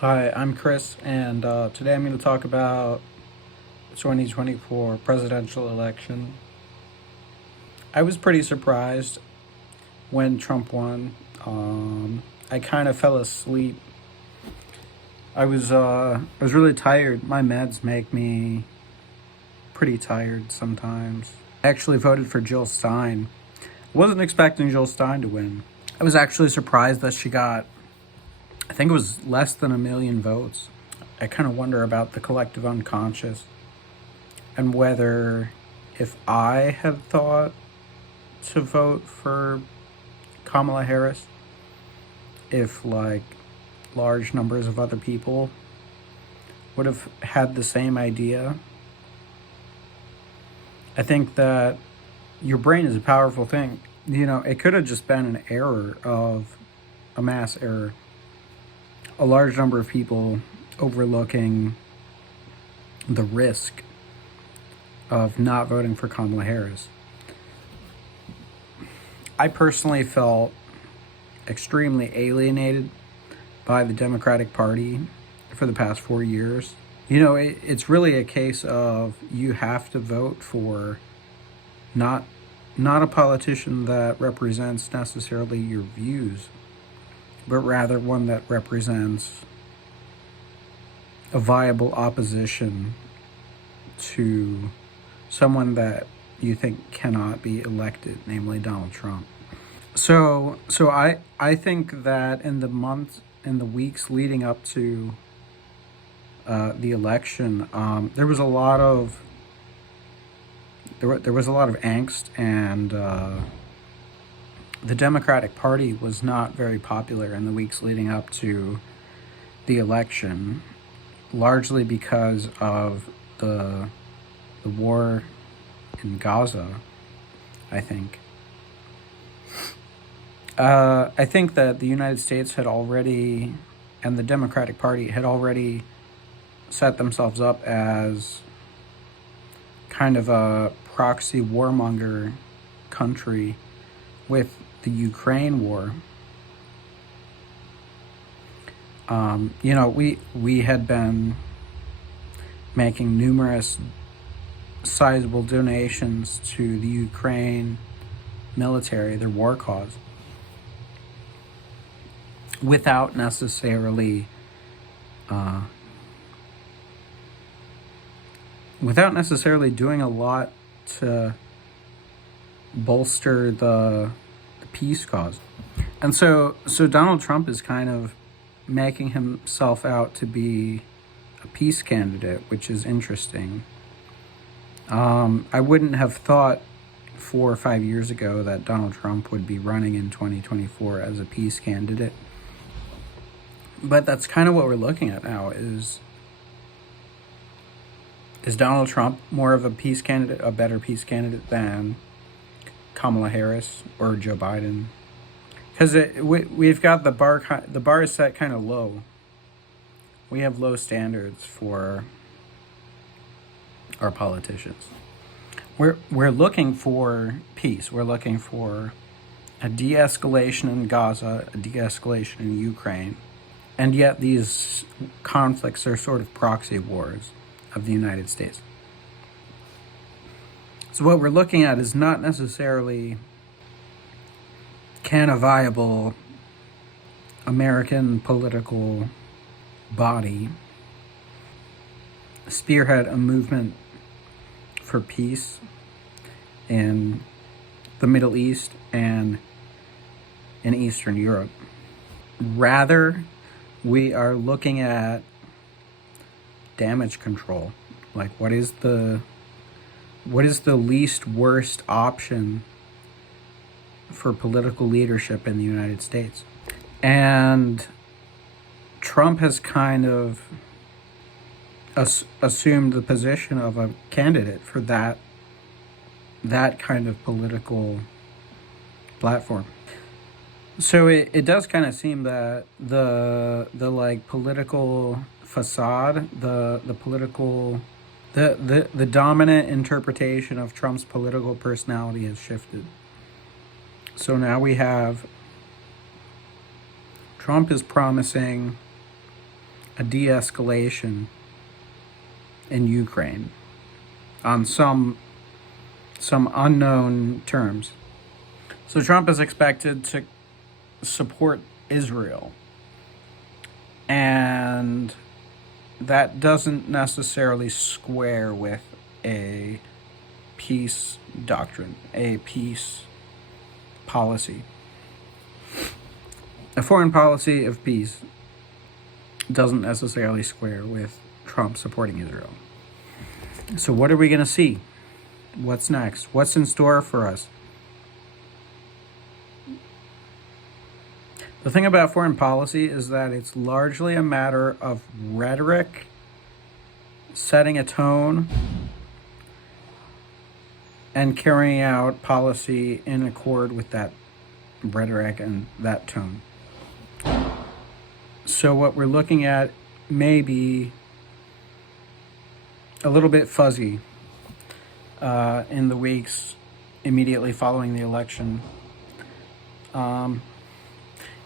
Hi, I'm Chris, and today I'm going to talk about the 2024 presidential election. I was pretty surprised when Trump won. I kind of fell asleep. I was really tired. My meds make me pretty tired sometimes. I actually voted for Jill Stein. I wasn't expecting Jill Stein to win. I was actually surprised that she got, I think it was less than 1 million votes. I kind of wonder about the collective unconscious and whether if I had thought to vote for Kamala Harris, if like large numbers of other people would have had the same idea. I think that your brain is a powerful thing. It could have just been an error of a mass error. A large number of people overlooking the risk of not voting for Kamala Harris. I personally felt extremely alienated by the Democratic Party for the past 4 years. It's really a case of you have to vote for not not a politician that represents necessarily your views, but rather one that represents a viable opposition to someone that you think cannot be elected, namely Donald Trump. So I think that in the weeks leading up to the election, there was a lot of angst, and the Democratic Party was not very popular in the weeks leading up to the election, largely because of the war in Gaza. I think. I think that the United States had already, and the Democratic Party had already set themselves up as kind of a proxy warmonger country with the Ukraine war. We had been making numerous sizable donations to the Ukraine military, their war cause, without necessarily doing a lot to bolster the peace cause. And so Donald Trump is kind of making himself out to be a peace candidate, which is interesting. I wouldn't have thought 4 or 5 years ago that Donald Trump would be running in 2024 as a peace candidate. But that's kind of what we're looking at now. Is Donald Trump more of a peace candidate, a better peace candidate than Kamala Harris or Joe Biden? Because we've got the bar is set kind of low. We have low standards for our politicians. We're looking for peace. We're looking for a de-escalation in Gaza, a de-escalation in Ukraine, and yet these conflicts are sort of proxy wars of the United States. So what we're looking at is not necessarily, can a viable American political body spearhead a movement for peace in the Middle East and in Eastern Europe. Rather, we are looking at damage control. Like, what is the least worst option for political leadership in the United States? And Trump has kind of assumed the position of a candidate for that kind of political platform. So it does kind of seem that the like political facade, the dominant interpretation of Trump's political personality has shifted. So now we have Trump is promising a de-escalation in Ukraine on some unknown terms. So Trump is expected to support Israel, and that doesn't necessarily square with a peace doctrine, a peace policy. A foreign policy of peace doesn't necessarily square with Trump supporting Israel. So what are we going to see? What's next? What's in store for us? The thing about foreign policy is that it's largely a matter of rhetoric, setting a tone, and carrying out policy in accord with that rhetoric and that tone. So what we're looking at may be a little bit fuzzy in the weeks immediately following the election.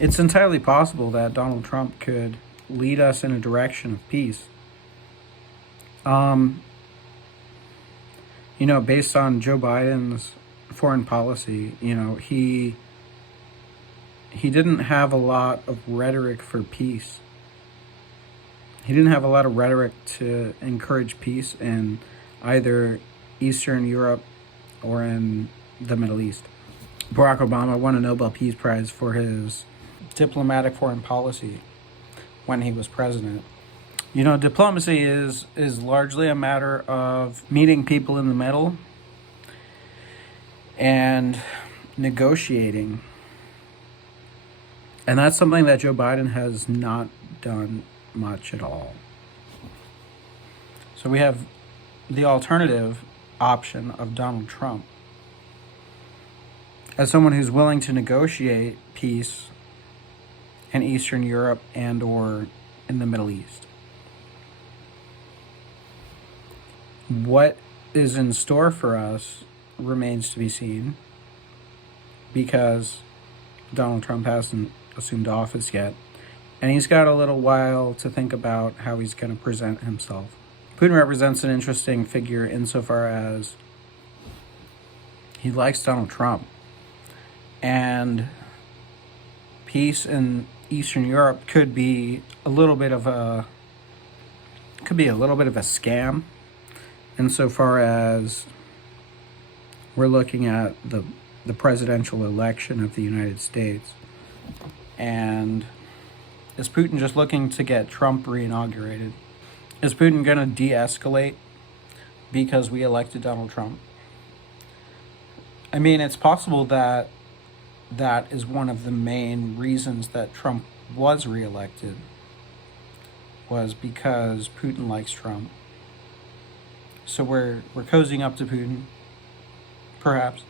It's entirely possible that Donald Trump could lead us in a direction of peace. Based on Joe Biden's foreign policy, he didn't have a lot of rhetoric for peace. He didn't have a lot of rhetoric to encourage peace in either Eastern Europe or in the Middle East. Barack Obama won a Nobel Peace Prize for his diplomatic foreign policy when he was president. Diplomacy is largely a matter of meeting people in the middle and negotiating. And that's something that Joe Biden has not done much at all. So we have the alternative option of Donald Trump as someone who's willing to negotiate peace in Eastern Europe and or in the Middle East. What is in store for us remains to be seen, because Donald Trump hasn't assumed office yet, and he's got a little while to think about how he's going to present himself. Putin represents an interesting figure insofar as he likes Donald Trump, and peace in Eastern Europe could be a little bit of a scam, insofar as we're looking at the presidential election of the United States. And is Putin just looking to get Trump re-inaugurated? Is Putin going to de-escalate because we elected Donald Trump? I mean, it's possible that that is one of the main reasons that Trump was reelected, was because Putin likes Trump. So we're cozying up to Putin, perhaps.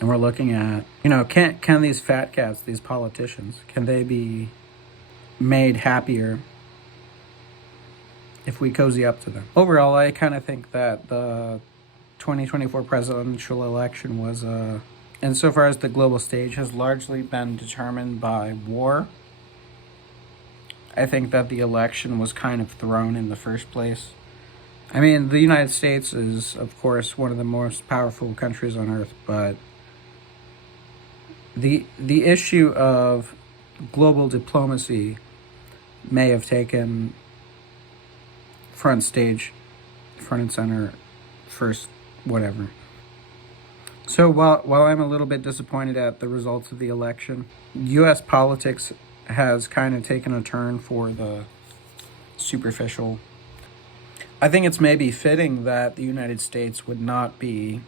And we're looking at, can these fat cats, these politicians, can they be made happier if we cozy up to them? Overall, I kind of think that the 2024 presidential election was, insofar as the global stage has largely been determined by war, I think that the election was kind of thrown in the first place. I mean, the United States is, of course, one of the most powerful countries on earth, but the issue of global diplomacy may have taken front and center first, whatever. So while I'm a little bit disappointed at the results of the election, U.S. politics has kind of taken a turn for the superficial. I think it's maybe fitting that the United States would not be,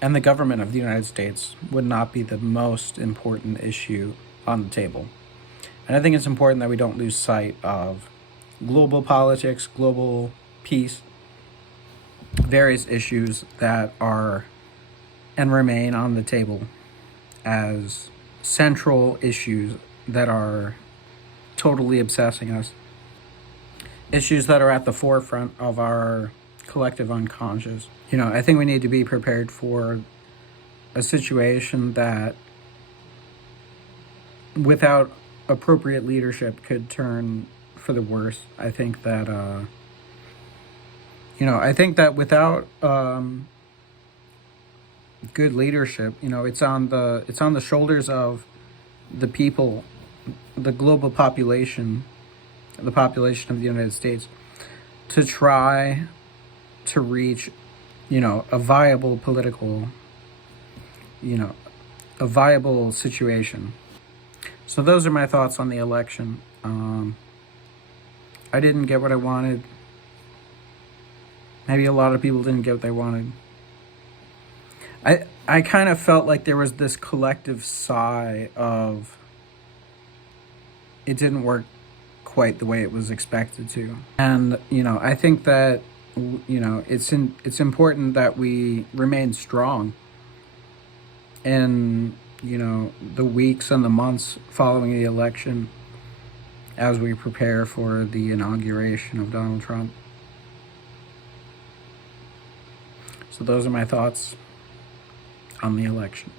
and the government of the United States would not be, the most important issue on the table. And I think it's important that we don't lose sight of global politics, global peace, various issues that are and remain on the table as central issues that are totally obsessing us. Issues that are at the forefront of our collective unconscious. I think we need to be prepared for a situation that without appropriate leadership, could turn for the worse. I think that I think that without good leadership, it's on the shoulders of the people, the global population, the population of the United States, to try to reach, a viable political, a viable situation. So those are my thoughts on the election. I didn't get what I wanted. Maybe a lot of people didn't get what they wanted. I kind of felt like there was this collective sigh of it didn't work quite the way it was expected to. And, I think that, it's important that we remain strong in, the weeks and the months following the election as we prepare for the inauguration of Donald Trump. So those are my thoughts on the election.